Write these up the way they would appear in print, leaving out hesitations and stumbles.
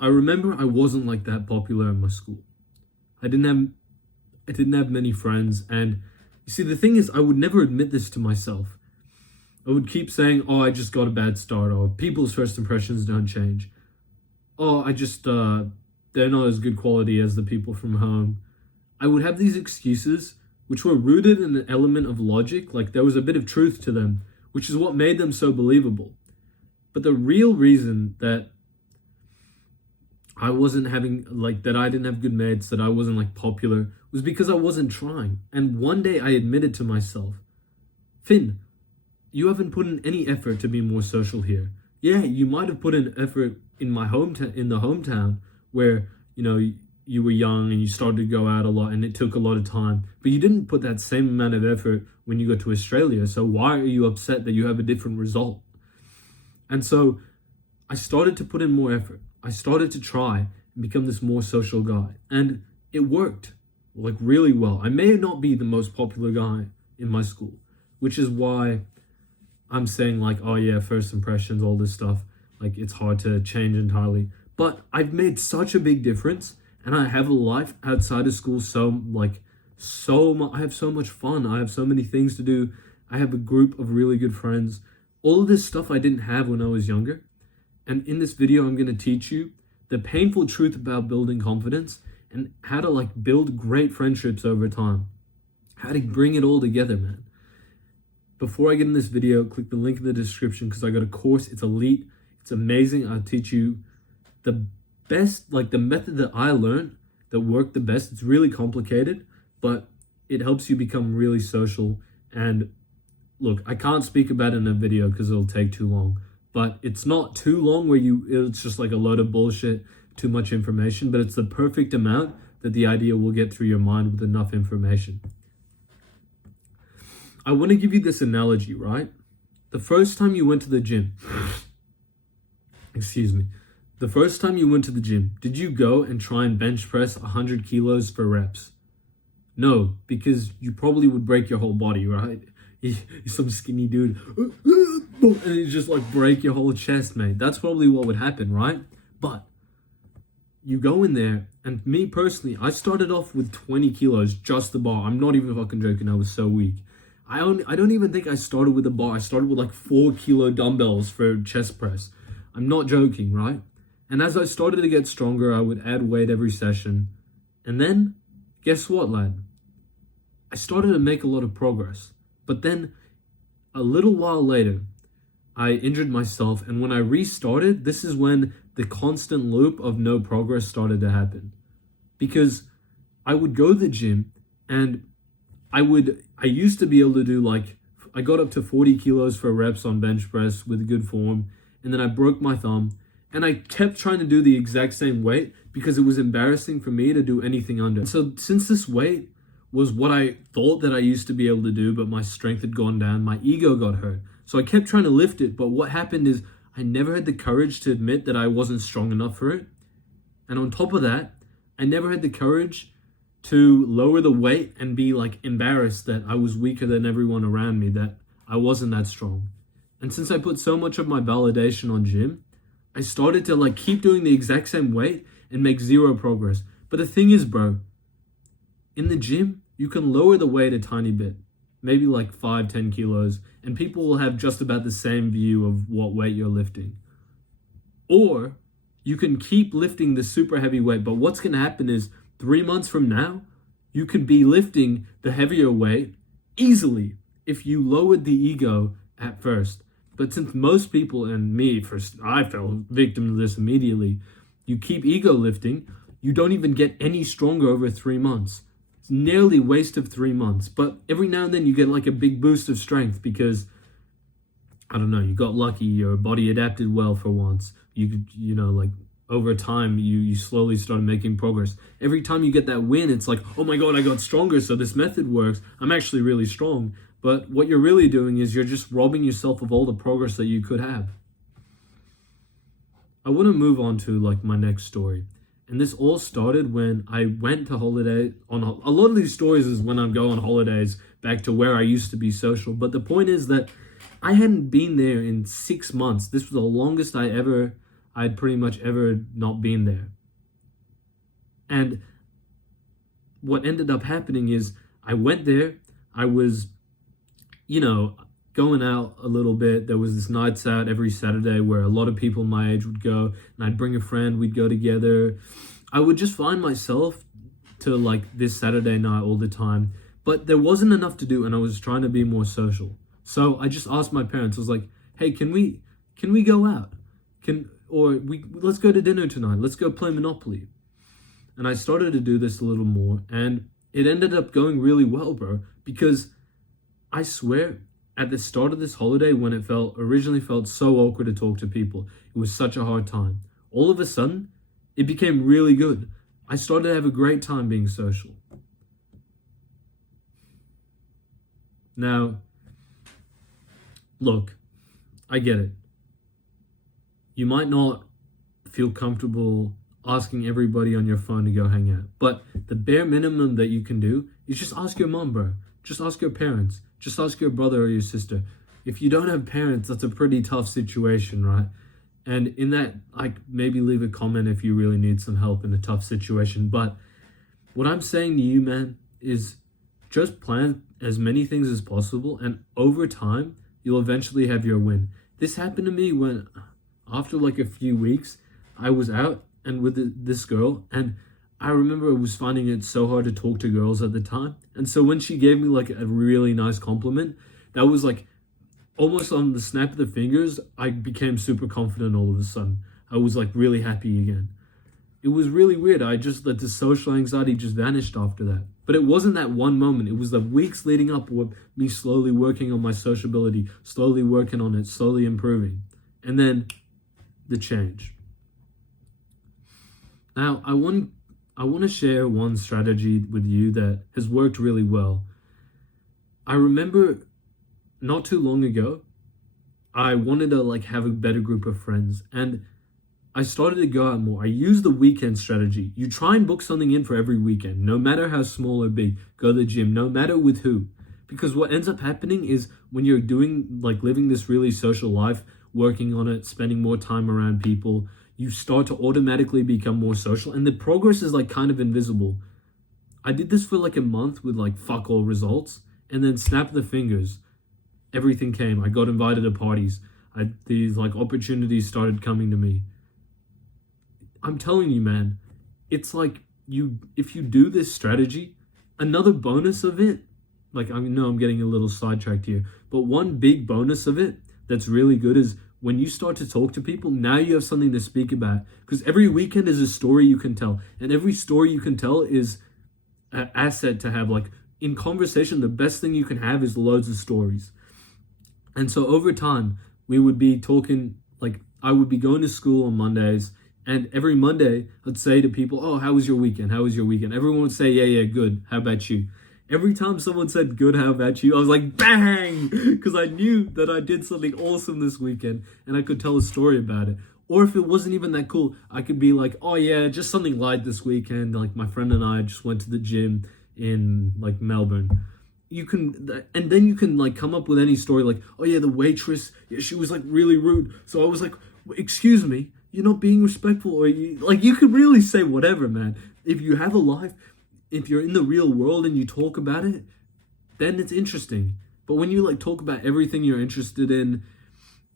I remember I wasn't like that popular in my school. I didn't have I didn't have many friends, and you see the thing is I would never admit this to myself. I would keep saying, "Oh, I just got a bad start," or "People's first impressions don't change." "Oh, I just they're not as good quality as the people from home." I would have these excuses which were rooted in an element of logic, like there was a bit of truth to them, which is what made them so believable. But the real reason that I wasn't having like that I didn't have good mates, that I wasn't like popular, was because I wasn't trying. And one day I admitted to myself, Finn, you haven't put in any effort to be more social here. Yeah, you might have put in effort in my hometown, in the hometown where, you were young and you started to go out a lot and it took a lot of time, but you didn't put that same amount of effort when you got to Australia. So why are you upset that you have a different result? And so I started to put in more effort. I started to try and become this more social guy. And it worked like really well. I may not be the most popular guy in my school, which is why I'm saying like, oh yeah, first impressions, all this stuff, like it's hard to change entirely. But I've made such a big difference, and I have a life outside of school I have so much fun. I have so many things to do. I have a group of really good friends. All of this stuff I didn't have when I was younger. And in this video, I'm going to teach you the painful truth about building confidence and how to like build great friendships over time. How to bring it all together, man. Before I get in this video, click the link in the description because I got a course. It's elite. It's amazing. I'll teach you the best, like the method that I learned that worked the best. It's really complicated, but it helps you become really social. And look, I can't speak about it in a video because it'll take too long, but it's not too long where it's just like a load of bullshit, too much information, but it's the perfect amount that the idea will get through your mind with enough information. I want to give you this analogy, right? The first time you went to the gym, excuse me, the first time you went to the gym, did you go and try and bench press 100 kilos for reps? No, because you probably would break your whole body, right? You're some skinny dude, and you just like break your whole chest, mate. That's probably what would happen, right? But you go in there, and me personally, I started off with 20 kilos, just the bar. I'm not even fucking joking, I was so weak. I don't even think I started with a bar. I started with like 4 kilo dumbbells for chest press. I'm not joking, right? And as I started to get stronger, I would add weight every session. And then, guess what, lad? I started to make a lot of progress. But then, a little while later, I injured myself. And when I restarted, this is when the constant loop of no progress started to happen. Because I would go to the gym and I used to be able to do like, I got up to 40 kilos for reps on bench press with good form. And then I broke my thumb. And I kept trying to do the exact same weight because it was embarrassing for me to do anything under. And so since this weight was what I thought that I used to be able to do, but my strength had gone down, my ego got hurt. So I kept trying to lift it. But what happened is I never had the courage to admit that I wasn't strong enough for it. And on top of that, I never had the courage to lower the weight and be like embarrassed that I was weaker than everyone around me, that I wasn't that strong. And since I put so much of my validation on gym, I started to like keep doing the exact same weight and make zero progress. But the thing is, bro, in the gym, you can lower the weight a tiny bit, maybe like 5-10 kilos, and people will have just about the same view of what weight you're lifting. Or you can keep lifting the super heavy weight, but what's going to happen is 3 months from now, you could be lifting the heavier weight easily if you lowered the ego at first. But since most people, and me first, I fell victim to this immediately, you keep ego lifting, you don't even get any stronger over 3 months. It's nearly a waste of 3 months. But every now and then you get like a big boost of strength because, I don't know, you got lucky, your body adapted well for once. Like over time, you slowly started making progress. Every time you get that win, it's like, oh my God, I got stronger, so this method works. I'm actually really strong. But what you're really doing is you're just robbing yourself of all the progress that you could have. I want to move on to like my next story. And this all started when I went to holiday on a lot of these stories is when I go on holidays back to where I used to be social. But the point is that I hadn't been there in 6 months. This was the longest I ever I'd pretty much ever not been there. And what ended up happening is I went there. I was, you know, going out a little bit. There was this nights out every Saturday where a lot of people my age would go, and I'd bring a friend, we'd go together. I would just find myself to like this Saturday night all the time, but there wasn't enough to do, and I was trying to be more social. So I just asked my parents, I was like, hey, can we go out? Let's go to dinner tonight. Let's go play Monopoly. And I started to do this a little more, and it ended up going really well, bro, because I swear at the start of this holiday, when it originally felt so awkward to talk to people, it was such a hard time. All of a sudden, it became really good. I started to have a great time being social. Now, look, I get it. You might not feel comfortable asking everybody on your phone to go hang out, but the bare minimum that you can do is just ask your mom, bro. Just ask your parents. Just ask your brother or your sister. If you don't have parents, that's a pretty tough situation, right? And in that, like, maybe leave a comment if you really need some help in a tough situation. But what I'm saying to you, man, is just plan as many things as possible, and over time, you'll eventually have your win. This happened to me when, after like a few weeks, I was out and with this girl, and I remember I was finding it so hard to talk to girls at the time. And so when she gave me like a really nice compliment, that was like almost on the snap of the fingers, I became super confident all of a sudden. I was like really happy again. It was really weird. The social anxiety just vanished after that. But it wasn't that one moment. It was the weeks leading up with me slowly working on my sociability, slowly working on it, slowly improving. And then the change. Now, I want to share one strategy with you that has worked really well. I remember not too long ago, I wanted to like have a better group of friends, and I started to go out more. I used the weekend strategy. You try and book something in for every weekend, no matter how small or big. Go to the gym, no matter with who. Because what ends up happening is when you're living this really social life, working on it, spending more time around people, you start to automatically become more social, and the progress is like kind of invisible. I did this for like a month with like fuck all results, and then snap the fingers, everything came. I got invited to parties. These like opportunities started coming to me. I'm telling you, man, it's like if you do this strategy, another bonus of it, like I know I'm getting a little sidetracked here, but one big bonus of it that's really good is when you start to talk to people, now you have something to speak about, because every weekend is a story you can tell, and every story you can tell is an asset to have. Like in conversation, the best thing you can have is loads of stories. And so over time, we would be talking, like I would be going to school on Mondays, and every Monday I'd say to people, oh, how was your weekend? How was your weekend? Everyone would say, yeah, good. How about you? Every time someone said, good, how about you? I was like, bang! Because I knew that I did something awesome this weekend and I could tell a story about it. Or if it wasn't even that cool, I could be like, oh yeah, just something light this weekend. Like my friend and I just went to the gym in like Melbourne. And then you can like come up with any story like, oh yeah, the waitress, yeah, she was like really rude. So I was like, excuse me, you're not being respectful. Or you could really say whatever, man. If you have a life, if you're in the real world and you talk about it, then it's interesting. But when you like talk about everything you're interested in,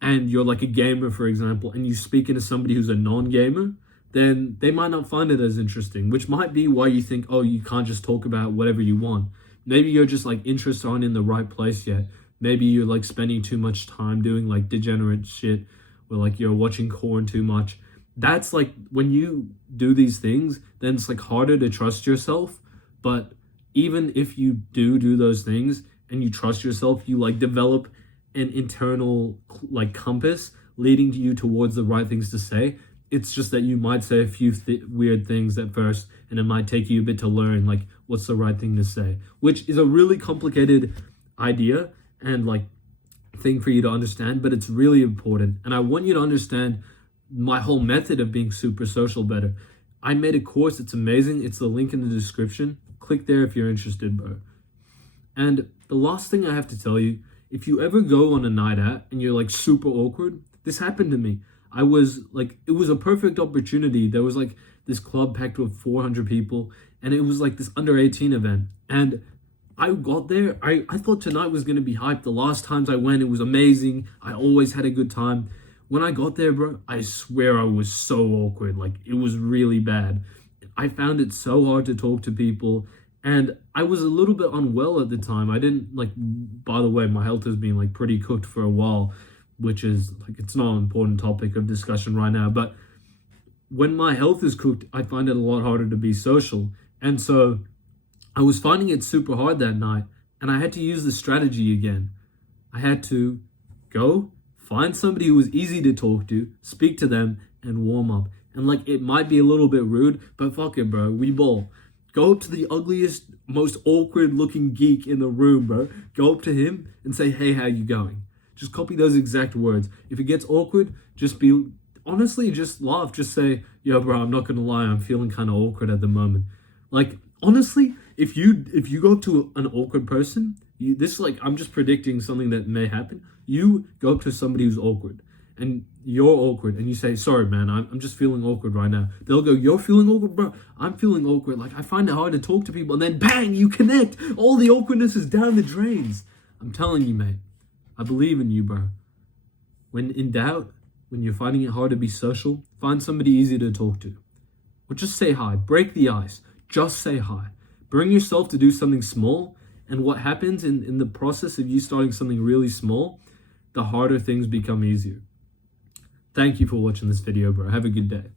and you're like a gamer, for example, and you speak into somebody who's a non-gamer, then they might not find it as interesting, which might be why you think, oh, you can't just talk about whatever you want. Maybe you're just like interests aren't in the right place yet. Maybe you're like spending too much time doing like degenerate shit, or like you're watching porn too much. That's like when you do these things, then it's like harder to trust yourself. But even if you do those things and you trust yourself, you like develop an internal like compass leading you towards the right things to say. It's just that you might say a few weird things at first, and it might take you a bit to learn like what's the right thing to say, which is a really complicated idea and like thing for you to understand, but it's really important. And I want you to understand my whole method of being super social better. I made a course. It's amazing. It's the link in the description. Click there if you're interested, bro. And the last thing I have to tell you, if you ever go on a night out and you're like super awkward, this happened to me. I was like, it was a perfect opportunity. There was like this club packed with 400 people, and it was like this under 18 event. And I got there. I thought tonight was going to be hyped. The last times I went, it was amazing. I always had a good time. When I got there, bro, I swear I was so awkward. Like, it was really bad. I found it so hard to talk to people. And I was a little bit unwell at the time. I didn't, like, by the way, my health has been, like, pretty cooked for a while, which is, like, it's not an important topic of discussion right now. But when my health is cooked, I find it a lot harder to be social. And so I was finding it super hard that night, and I had to use the strategy again. I had to go find somebody who was easy to talk to, speak to them, and warm up. And like, it might be a little bit rude, but fuck it, bro. We ball. Go up to the ugliest, most awkward looking geek in the room, bro. Go up to him and say, hey, how you going? Just copy those exact words. If it gets awkward, honestly, just laugh. Just say, yo, bro, I'm not gonna lie, I'm feeling kind of awkward at the moment. Like, honestly, if you go up to an awkward person, I'm just predicting something that may happen. You go up to somebody who's awkward, and you're awkward, and you say, sorry, man, I'm just feeling awkward right now. They'll go, you're feeling awkward, bro? I'm feeling awkward. Like, I find it hard to talk to people. And then, bang, you connect. All the awkwardness is down the drains. I'm telling you, mate. I believe in you, bro. When in doubt, when you're finding it hard to be social, find somebody easy to talk to. Or just say hi. Break the ice. Just say hi. Bring yourself to do something small. And what happens in the process of you starting something really small, the harder things become easier. Thank you for watching this video, bro. Have a good day.